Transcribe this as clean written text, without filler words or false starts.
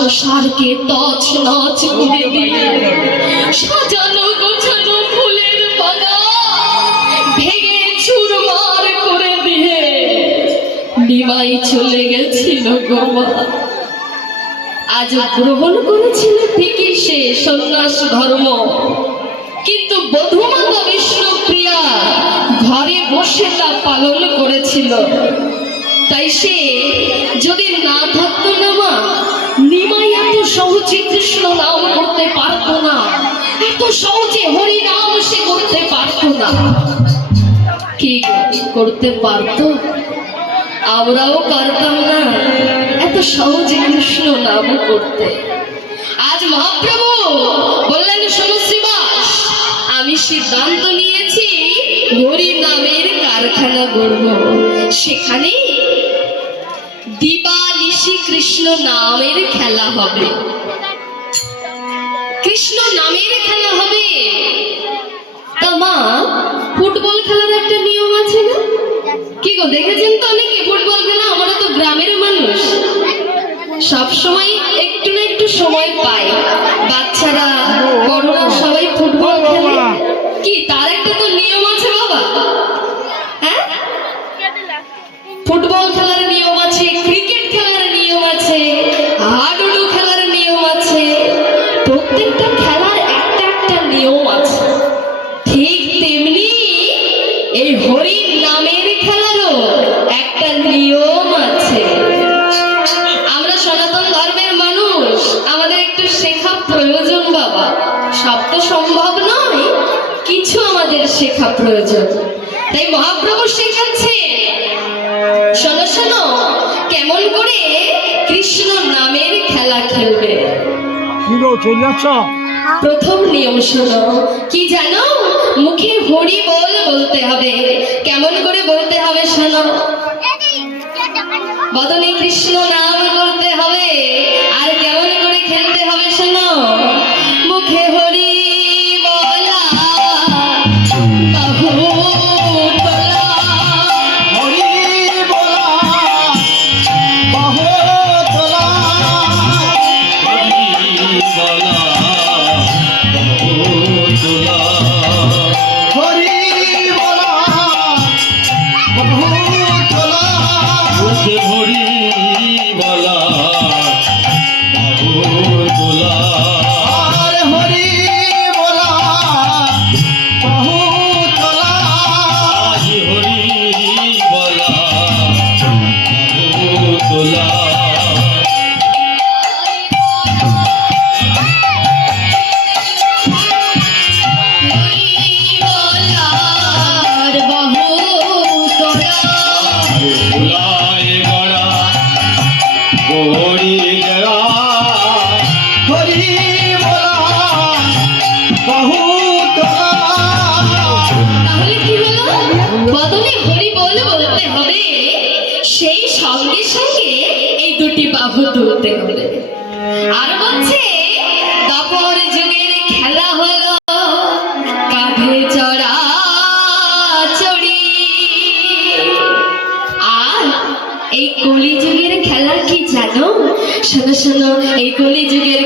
সংসারকে তছনছ করে দিয়ে সাজানো গোছানো ফুলের বাগান ভেঙে চুরমার করে দিয়ে নিমাই চলে গেছিল গো মা। আজ গ্রহণ করেছিল ঠিকই সে সন্ন্যাস ধর্ম, কিন্তু বধূমাতা বিষ্ণুপ্রিয়া ঘরে বসে তা পালন করেছিল। তাই সে যদি না থাকতো না মা, নিমাই এত সহজে কৃষ্ণ নাম করতে পারতো না, এত সহজে হরি নাম সে করতে পারতো না। কি করতে পারতো? আমরাও পারতাম না এত সহজে কৃষ্ণ নাম করতে। আজ মহাপ্রভু বললেন, শোনো শ্রীবাস, আমি সিদ্ধান্ত নিয়েছি হরি নামের কারখানা গড়ব। সেখানে দিবানিশি কৃষ্ণ নামের খেলা হবে, কৃষ্ণ নামের খেলা হবে। তা মা, ফুটবল খেলার একটা নিয়ম আছে না? কি গো, দেখেছেন তো অনেকে ফুটবল খেলা? আমরা তো গ্রামের মানুষ, সবসময় একটু না একটু সময় পাই, বাচ্চারা বড়রা সবাই ফুটবল খেলে। কি তার একটা তো নিয়ম আছে বাবা? হ্যাঁ, ফুটবল খেলার নিয়ম আছে, ক্রিকেট খেলার নিয়ম আছে, হাডুডু খেলার নিয়ম আছে। প্রত্যেকটা খেলার একটা একটা নিয়ম আছে। ঠিক তেমনি এই হরি নামের খেলারও একটা নিয়ম আছে। আমরা সনাতন ধর্মের মানুষ, আমাদের একটু শেখা প্রয়োজন বাবা। সব তো সম্ভব নয়, কিছু আমাদের শেখা প্রয়োজন। তাই মহাপ্রভু শেখাচ্ছে, শোনো শোনো, কেমন করে কৃষ্ণ নামের খেলা খেলবে। প্রথম নিয়ম শোনো, কি জানো? মুখে হরি বল বলতে হবে। কেমন করে বলতে হবে শোনো? বদনে কৃষ্ণ নাম করতে হবে। আর কেমন করে খেলতে হবে শোনো? মুখে হরি বলা, বাহু তোলা, হরি বলা, বাহু তোলা, হরি বলা, বাহু তোলা, হরি বলা, বাহু তোলা, মুখে হরি বলা, বাহু তোলা, আর হরি বলা, বাহু তোলা, আজ হরি বলা, বাহু তোলা। বলার বাহু তোলা, ভুলায় গড়া গৌরী গড়া, হরি বলা, বাহু তোলা। তাহলে কি হলো? বদনে হরি বল বলতে হবে, সেই সঙ্গে সঙ্গে এই দুটি বাহু তুলতে হবে। আর বলছে, দাপর যুগের খেলা হলো কাঁধে চড়া চড়ি, আর এই কলি যুগের খেলা কি জানো? শোনো শোনো, এই কলি যুগের